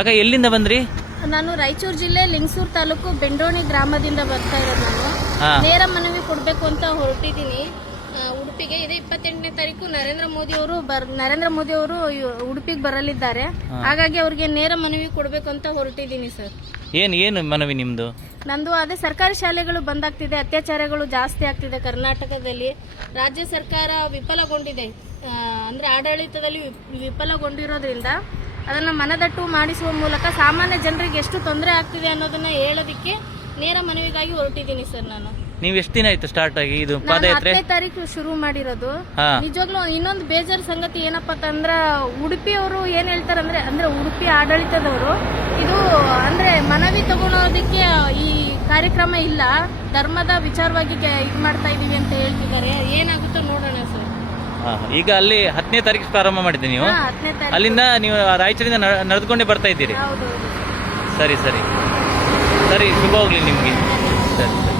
ಅಕ್ಕ ಎಲ್ಲಿಂದ ಬಂದ್ರಿ? ನಾನು ರಾಯಚೂರು ಜಿಲ್ಲೆ ಲಿಂಗಸೂರು ತಾಲೂಕು ಬೆಂಡೋಣಿ ಗ್ರಾಮದಿಂದ ಬರ್ತಾ ಇರೋದು. ನಾನು ನೇರ ಮನವಿ ಕೊಡಬೇಕು ಅಂತ ಹೊರಟಿದ್ದೀನಿ ಉಡುಪಿಗೆ. ಇದೇ 28ನೇ ತಾರೀಕು ನರೇಂದ್ರ ಮೋದಿ ಅವರು ಉಡುಪಿಗೆ ಬರಲಿದ್ದಾರೆ. ಹಾಗಾಗಿ ಅವ್ರಿಗೆ ನೇರ ಮನವಿ ಕೊಡಬೇಕು ಅಂತ ಹೊರಟಿದ್ದೀನಿ ಸರ್. ಏನು ಮನವಿ ನಿಮ್ದು? ನಂದು ಅದೇ ಸರ್ಕಾರಿ ಶಾಲೆಗಳು ಬಂದಾಗ್ತಿದೆ, ಅತ್ಯಾಚಾರಗಳು ಜಾಸ್ತಿ ಆಗ್ತಿದೆ ಕರ್ನಾಟಕದಲ್ಲಿ. ರಾಜ್ಯ ಸರ್ಕಾರ ವಿಫಲಗೊಂಡಿದೆ, ಅಂದ್ರೆ ಆಡಳಿತದಲ್ಲಿ ವಿಫಲಗೊಂಡಿರೋದ್ರಿಂದ ಅದನ್ನ ಮನದಟ್ಟು ಮಾಡಿಸುವ ಮೂಲಕ ಸಾಮಾನ್ಯ ಜನರಿಗೆ ಎಷ್ಟು ತೊಂದರೆ ಆಗ್ತಿದೆ ಅನ್ನೋದನ್ನ ಹೇಳೋದಿಕ್ಕೆ ನೇರ ಮನವಿಗಾಗಿ ಹೊರಟಿದ್ದೀನಿ ಸರ್. ನಾನು ನೀವು ಎಷ್ಟು ದಿನ ಆಯ್ತು ಸ್ಟಾರ್ಟ್ ಆಗಿ ಇದು ಪಾದಯಾತ್ರೆ? 10ನೇ ತಾರೀಕು ಶುರು ಮಾಡಿರೋದು. ನಿಜವಾಗ್ಲೂ ಇನ್ನೊಂದು ಬೇಜಾರು ಸಂಗತಿ ಏನಪ್ಪಾ ಅಂತಂದ್ರ ಉಡುಪಿ ಅವರು ಏನ್ ಹೇಳ್ತಾರಂದ್ರೆ, ಅಂದ್ರೆ ಉಡುಪಿ ಆಡಳಿತದವರು ಇದು ಅಂದ್ರೆ ಮನವಿ ತಗೊಳೋದಕ್ಕೆ ಈ ಕಾರ್ಯಕ್ರಮ ಇಲ್ಲ, ಧರ್ಮದ ವಿಚಾರವಾಗಿ ಇದು ಮಾಡ್ತಾ ಇದೀವಿ ಅಂತ ಹೇಳ್ತಿದ್ದಾರೆ. ಏನಾಗುತ್ತೋ ನೋಡೋಣ ಸರ್. ಈಗ ಅಲ್ಲಿ 10ನೇ ತಾರೀಕು ಪ್ರಾರಂಭ ಮಾಡಿದ್ದೀನಿ ನೀವು, 10ನೇ ತಾರೀಕು ಅಲ್ಲಿಂದ ನೀವು ರಾಯಚೂರಿಂದ ನಡೆದುಕೊಂಡೇ ಬರ್ತಾ ಇದ್ದೀರಿ? ಹೌದು. ಸರಿ ಸರಿ ಸರಿ, ಶುಭ ಹೋಗ್ಲಿ ನಿಮ್ಗೆ. ಸರಿ ಸರಿ.